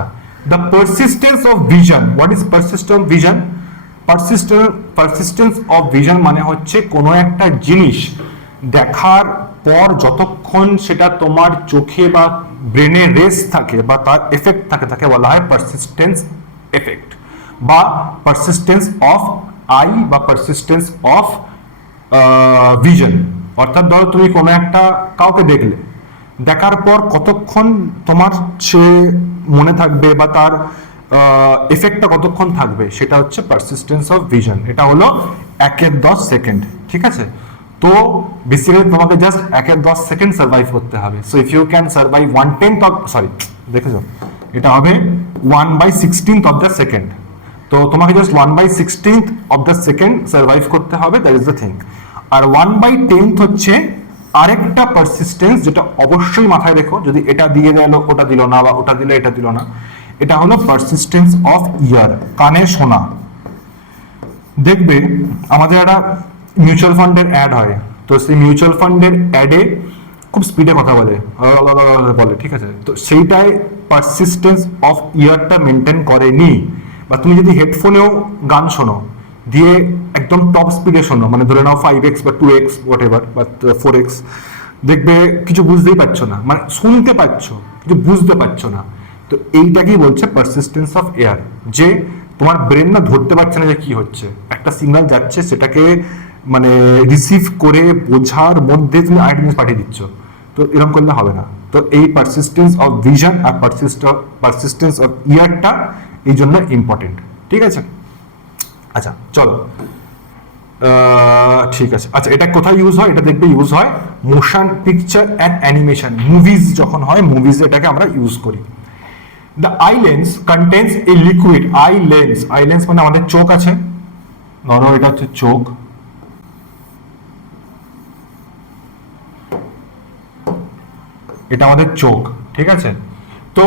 the persistence of vision, what is persistence vision? Persistence of vision মানে হচ্ছে কোনো একটা জিনিস দেখার পর যতক্ষণ সেটা তোমার চোখে বা ব্রেনে রেস থাকে বা তার এফেক্ট থাকে, তাকে বলা হয় পারসিস্টেন্স এফেক্ট বা পারসিস্টেন্স অফ আই বা পারসিস্টেন্স অফ ভিশন। অর্থাৎ ধরো তুমি কোনো একটা কাউকে দেখলে, দেখার পর কতক্ষণ তোমার সে মনে থাকবে বা তার এফেক্টটা কতক্ষণ থাকবে, সেটা হচ্ছে পারসিস্টেন্স অফ ভিশন। এটা হলো 1-10 সেকেন্ড, ঠিক আছে। তো বেসিক্যালি তোমাকে জাস্ট 1-10 সেকেন্ড সার্ভাইভ করতে হবে। So if you can survive 1/10 of, sorry দেখেছো, এটা হবে 1/16 অফ দ্য সেকেন্ড। তো তোমাকে just 1/16 of the second survive করতে হবে, দ্যাট ইজ দ্য থিং। আর 1/10 হচ্ছে আরেকটা পারসিস্টেন্স, যেটা অবশ্যই মাথায় রেখো, যদি এটা দিয়ে গেল ওটা দিল না বা ওটা দিলে এটা দিল না, এটা হলো পারসিস্টেন্স অফ ইয়ার, কানে শোনা। দেখবে আমাদের একটা মিউচুয়াল ফান্ডের অ্যাড হয়, তো সেই মিউচুয়াল ফান্ডের অ্যাডে খুব স্পিডে কথা বলে, ঠিক আছে, তো সেইটাই পারসিস্টেন্স অফ ইয়ারটা মেনটেন করেনি। বা তুমি যদি হেডফোনেও গান শোনো, দিয়ে একদম টপ স্পিডে শোনো, মানে ধরে নাও 5x বা 2x হোয়াট এভার বা 4x, দেখবে কিছু বুঝতেই পারছো না, মানে শুনতে পাচ্ছ কিন্তু বুঝতে পারছো না। তো এইটাকেই বলছে পারসিস্টেন্স অফ এয়ার, যে তোমার ব্রেন না ধরতে পারছে না যে কি হচ্ছে, একটা সিগন্যাল যাচ্ছে সেটাকে মানে রিসিভ করে বোঝার মধ্যে তুমি আরেকটা জিনিস পাঠিয়ে দিচ্ছ, তো এরকম করলে হবে না। তো এই পারসিস্টেন্স অফ ভিশন আর পারসিস্টেন্স অফ ইয়ারটা এই জন্য ইম্পর্টেন্ট, ঠিক আছে। আচ্ছা চলো, ঠিক আছে। আচ্ছা এটা কোথায় ইউজ হয়, এটা দেখবে ইউজ হয় motion picture and animation, movies যখন হয়, মুভিজে এটাকে আমরা ইউজ করি। The eye lens contains a liquid, eye lens মানে আমাদের চোখ আছে, ধরো এটা হচ্ছে চোখ, এটা আমাদের চোখ, ঠিক আছে। তো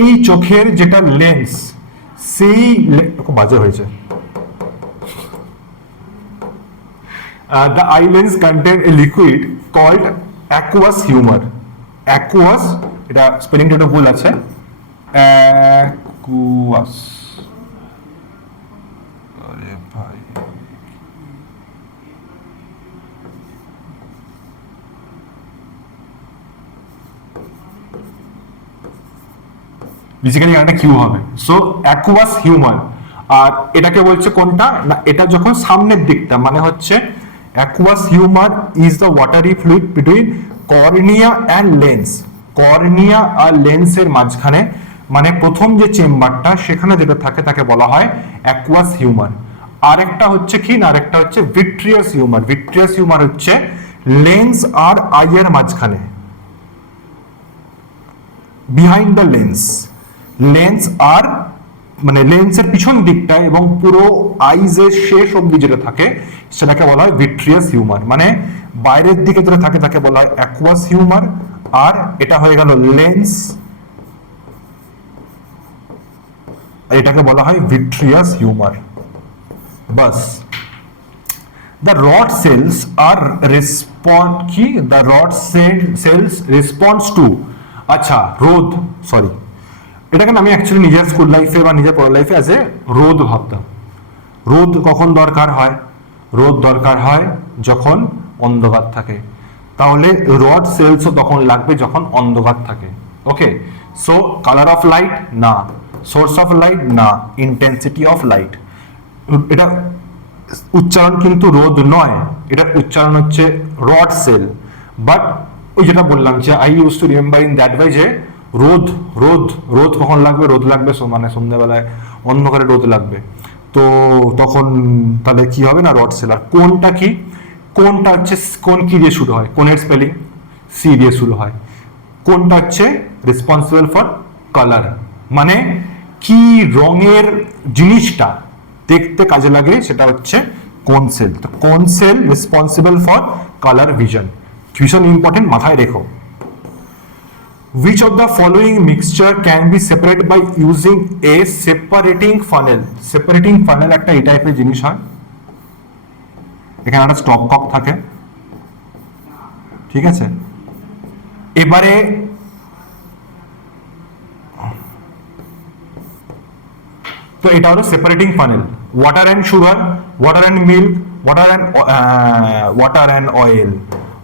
এই চোখের যেটা লেন্স, সেই খুব বাজে হয়েছে, the eye lens contain a liquid called aqueous humor. aqueous, এটা স্পেলিংটা একটু ভুল আছে, aqueous, আরে ভাই বেসিক্যালি একটা কিউ হবে, সো অ্যাকুয়াস হিউমার। আর এটাকে বলছে কোনটা না, এটা যখন সামনের দিকটা, মানে হচ্ছে aqueous humour is the watery fluid between cornea and lens, cornea আর লেন্সের মাঝখানে, মানে প্রথম যে চেম্বারটা সেখানে যেটা থাকে তাকে বলা হয় অ্যাকুয়াস হিউমার। আরেকটা হচ্ছে কি না, আরেকটা হচ্ছে ভিট্রিয়াস হিউমার। ভিট্রিয়াস হিউমার হচ্ছে লেন্স আর আইয়ের মাঝখানে, বিহাইন্ড দ্য লেন্স আর মানে লেন্সের পিছন দিকটা এবং পুরো আইজের শেষ অবধি যেটা থাকে সেটাকে বলা হয় ভিট্রিয়াস হিউমার। মানে বাইরের দিকে যেটা থাকে তাকে বলা হয় অ্যাকুয়াস হিউমার, আর এটা হয়ে গেল লেন্স, এটাকে বলা হয় vitreous humour. Bus. The rod cells are the rod cells responds to, আচ্ছা রোদ, সরি এটাকে আমি অ্যাকচুয়ালি নিজের স্কুল লাইফে বা নিজের পড়ার লাইফে অ্যাজ এ রোদ ভাবতাম। রোদ কখন দরকার হয়, রোদ দরকার হয় যখন অন্ধকার থাকে, তাহলে রড সেলসও তখন লাগবে যখন অন্ধকার থাকে। ওকে, সো কালার অফ লাইট না, সোর্স অফ লাইট না, ইন্টেন্সিটি অফ লাইট। এটা উচ্চারণ কিন্তু রোদ নয়, এটা উচ্চারণ হচ্ছে রড সেল। বাট ওই যেটা বললাম যে I use to remember in that way যে রোদ রোদ রোদ কখন লাগবে, রোদ লাগবে মানে সন্ধ্যাবেলায় অন্ধকারে রোদ লাগবে, তো তখন তাহলে কি হবে না রড সেল। আর কোনটা কি, কোনটা হচ্ছে কোন কি দিয়ে শুরু হয়, কোনের স্পেলিং সি দিয়ে শুরু হয়। কোনটা হচ্ছে রেসপন্সিবল ফর কালার, মানে কি রঙের জিনিসটা দেখতে কাজে লাগে সেটা হচ্ছে কোন সেল। তো কোন cell responsible for colour vision, ভীষণ ইম্পর্টেন্ট, মাথায় রেখো। Which of the following mixture can be separated by using a separating funnel? Separating funnel একটা এই টাইপের জিনিস হয়, এখানে একটা স্টপ কক থাকে, ঠিক আছে। এবারে তো এটা হলো separating funnel. Water and sugar, water and milk, water and oil.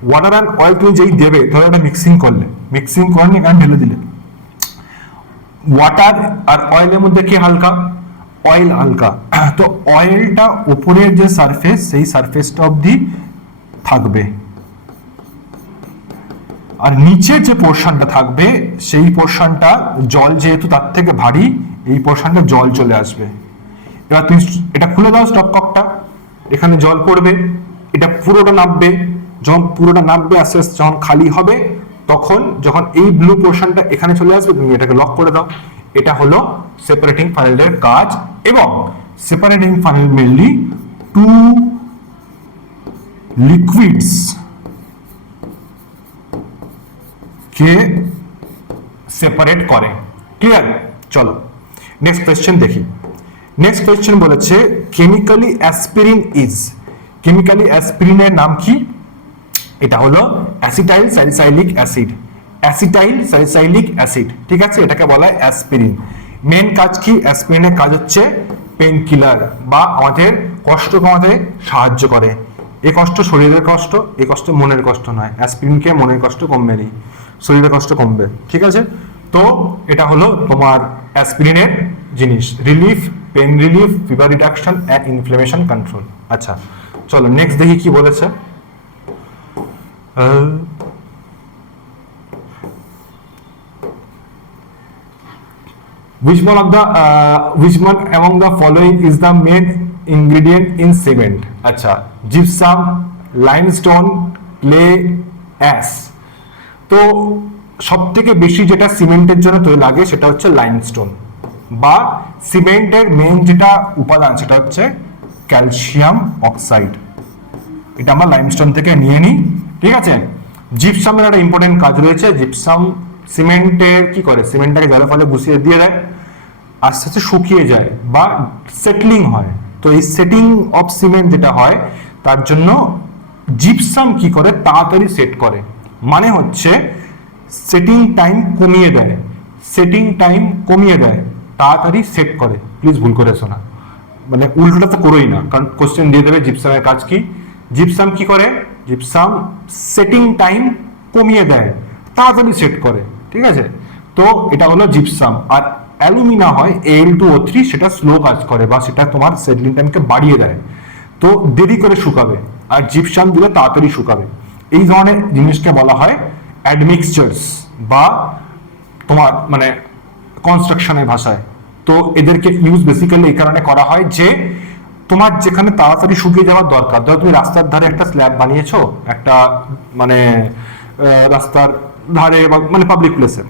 Water and oil তুমি যেই দেবে, ধরো একটা মিক্সিং করলে, মিক্সিং করে নিয়ে এখানে ঢেলে দিলে, ওয়াটার আর অয়েলের মধ্যে কি হালকা, অয়েল হালকা, তো অয়েলটা উপরের যে সারফেস সেই সারফেসটা অবধি থাকবে, আর নিচের যে পোর্শনটা থাকবে সেই পোর্শনটা জল যেহেতু তার থেকে ভারী, এই পোর্শনটা জল চলে আসবে। এবার তুমি এটা খুলে দাও স্টপ ককটা, এখানে জল পড়বে, এটা পুরোটা নামবে, যখন পুরোটা নামবে আস্তে আস্তে যখন খালি হবে, তখন যখন এই ব্লু পোর্শনটা এখানে চলে আসবে তুমি এটাকে লক করে দাও। এটা হলো সেপারেটিং ফানেলের কাজ। এবং separating funnel mainly two liquids কে সেপারেট করে। ক্লিয়ার? চলো নেক্সট কোয়েশ্চেন দেখি। নেক্সট কোয়েশ্চেন বলেছে কেমিক্যালি অ্যাসপিরিন ইজ, কেমিক্যালি অ্যাসপিরিনের নাম কি? এটা হলো acetyl salicylic acid, acetyl salicylic acid, ঠিক আছে, এটাকে বলা হয় অ্যাসপিরিন। মেন কাজ কি? অ্যাসপিরিনের কাজ হচ্ছে পেন কিলার বা আমাদের কষ্ট কমাতে সাহায্য করে। এ কষ্ট শরীরের কষ্ট, এ কষ্ট মনের কষ্ট নয়। অ্যাসপিরিনকে মনের কষ্ট কমবে নি, শরীরের কষ্ট কমবে, ঠিক আছে। তো এটা হলো তোমার অ্যাসপিরিনের জিনিস, relief, pain relief, fever reduction and inflammation control. আচ্ছা চলো নেক্সট দেখি কি বলেছে। which one among the following is the main ingredient in cement? আচ্ছা, gypsum, limestone, clay, ash। তো সব থেকে বেশি যেটা সিমেন্টের জন্য তৈরি লাগে সেটা হচ্ছে লাইমস্টোন, বা সিমেন্টের মেইন যেটা উপাদান সেটা হচ্ছে ক্যালসিয়াম অক্সাইড। এটা আমরা লাইমস্টোন থেকে নিয়ে নিই, ঠিক আছে। জিপসামের একটা ইম্পর্টেন্ট কাজ রয়েছে। জিপসাম সিমেন্টের কি করে, সিমেন্টটাকে জলে ফলে বুঝিয়ে দিয়ে দেয়, আস্তে আস্তে শুকিয়ে যায় বা সেটলিং হয়। তো এই সেটিং অফ সিমেন্ট যেটা হয় তার জন্য জিপসাম কি করে, তাড়াতাড়ি সেট করে, মানে হচ্ছে সেটিং টাইম কমিয়ে দেয়, সেটিং টাইম কমিয়ে দেয়, তাড়াতাড়ি সেট করে। প্লিজ ভুল করেছো না, মানে উল্টোটা তো করোই না, কারণ কোশ্চেন দিয়ে দেবে জিপসামের কাজ কি। জিপসাম কি করে, জিপসাম সেটিং টাইম কমিয়ে দেয়, তাড়াতাড়ি সেট করে, ঠিক আছে। তো এটা হলো জিপসাম। আর অ্যালুমিনা হয় Al2O3, সেটা স্লো কাজ করে বা সেটা তোমার সেটলিং টাইমকে বাড়িয়ে দেয়, তো দেরি করে শুকাবে। আর জিপসাম দিলে তাড়াতাড়ি শুকাবে। এই ধরনের জিনিসকে বলা হয় অ্যাডমিক্সচার্স বা তোমার মানে কনস্ট্রাকশনের ভাষায়। তো এদেরকে ইউজ বেসিক্যালি এই কারণে করা হয় যে তোমার যেখানে তাড়াতাড়ি শুকিয়ে যাওয়ার দরকার, ধরো তুমি রাস্তার ধারে একটা স্ল্যাব বানিয়েছো, একটা মানে রাস্তার ধারে বা মানে পাবলিক প্লেসে,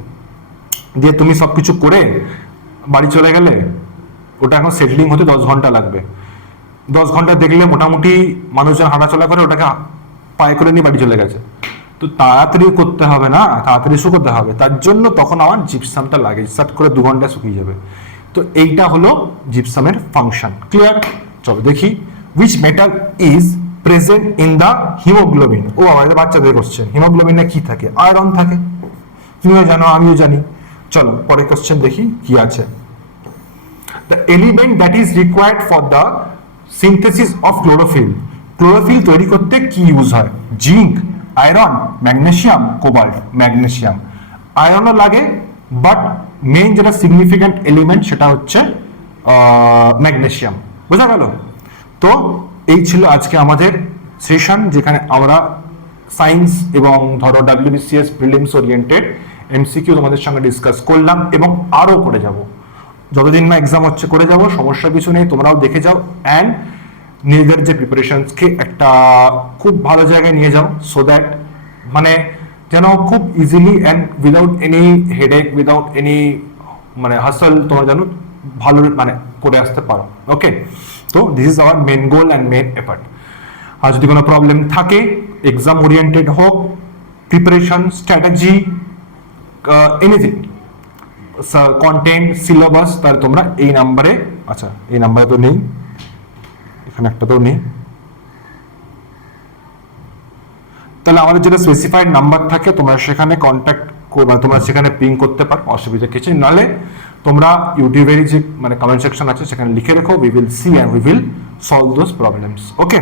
দিয়ে তুমি সবকিছু করে বাড়ি চলে গেলে, ওটা এখন সেটলিং হতে 10 ঘন্টা লাগবে। 10 ঘন্টা দেখলে মোটামুটি মানুষজন হাঁটাচলা করে, ওটাকে পায়ে করে নিয়ে বাড়ি চলে গেছে। তো তাড়াতাড়ি করতে হবে না, তাড়াতাড়ি শুকোতে হবে, তার জন্য তখন আমার জিপসামটা লাগে, সাট করে 2 ঘন্টা শুকিয়ে যাবে। তো এইটা হলো জিপসামের ফাংশন। ক্লিয়ার? চলো দেখি, which metal is present in the hemoglobin? ও আমাদের বাচ্চাদের কোশ্চেন, হিমোগ্লোবিনে কি থাকে? আয়রন থাকে, তুমিও জানো আমিও জানি। চলো পরের কোশ্চেন দেখি কি আছে। The element that is required for the synthesis of chlorophyll, chlorophyll তৈরি করতে কি ইউজ হয়? Zinc, iron, magnesium, cobalt. Magnesium. আয়রনও লাগে, বাট মেইন যেটা সিগনিফিক্যান্ট এলিমেন্ট সেটা হচ্ছে ম্যাগনেসিয়াম। বোঝা গেল? তো এই ছিল আজকে আমাদের সেশন, যেখানে আমরা সায়েন্স এবং ধরো WBCS প্রিলিমস ওরিয়েন্টেড MCQ তোমাদের সঙ্গে ডিসকাস করলাম, এবং আরও করে যাব, যতদিন না এক্সাম হচ্ছে করে যাব, সমস্যা কিছু নেই। তোমরাও দেখে যাও অ্যান্ড নিজেদের যে প্রিপারেশনসকে একটা খুব ভালো জায়গায় নিয়ে যাও, সো দ্যাট মানে যেন খুব easily and without any headache, without any মানে হাসল, তোমার যেন ভালো মানে করে আসতে পারো। ওকে, তো this is our main goal and main effort. আর যদি কোনো প্রবলেম থাকে, এক্সাম ওরিয়েন্টেড হোক, preparation strategy, anything, content, syllabus, তাহলে তোমরা এই নাম্বারে, আচ্ছা এই নাম্বারে তো নেই, এখানে একটা তো নেই, তাহলে আমাদের যেটা স্পেসিফাইড নাম্বার থাকে তোমরা সেখানে কন্ট্যাক্ট করবে, তোমরা সেখানে পিং করতে পারো, অসুবিধা কিছু নালে তোমরা ইউটিউবের যে মানে কমেন্ট সেকশন আছে সেখানে লিখে রেখো, we will see and we will solve those problems. Okay,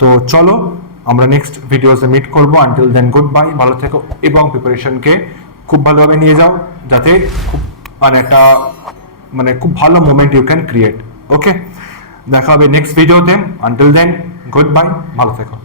তো চলো আমরা নেক্সট ভিডিওতে মিট করবো। আনটিল দেন গুড বাই, ভালো থেকো এবং প্রিপারেশনকে খুব ভালোভাবে নিয়ে যাও, যাতে খুব মানে একটা মানে খুব ভালো মোমেন্ট ইউ ক্যান ক্রিয়েট। ওকে, দেখা হবে নেক্সট ভিডিওতে। আনটিল দেন গুড বাই, ভালো থেকো।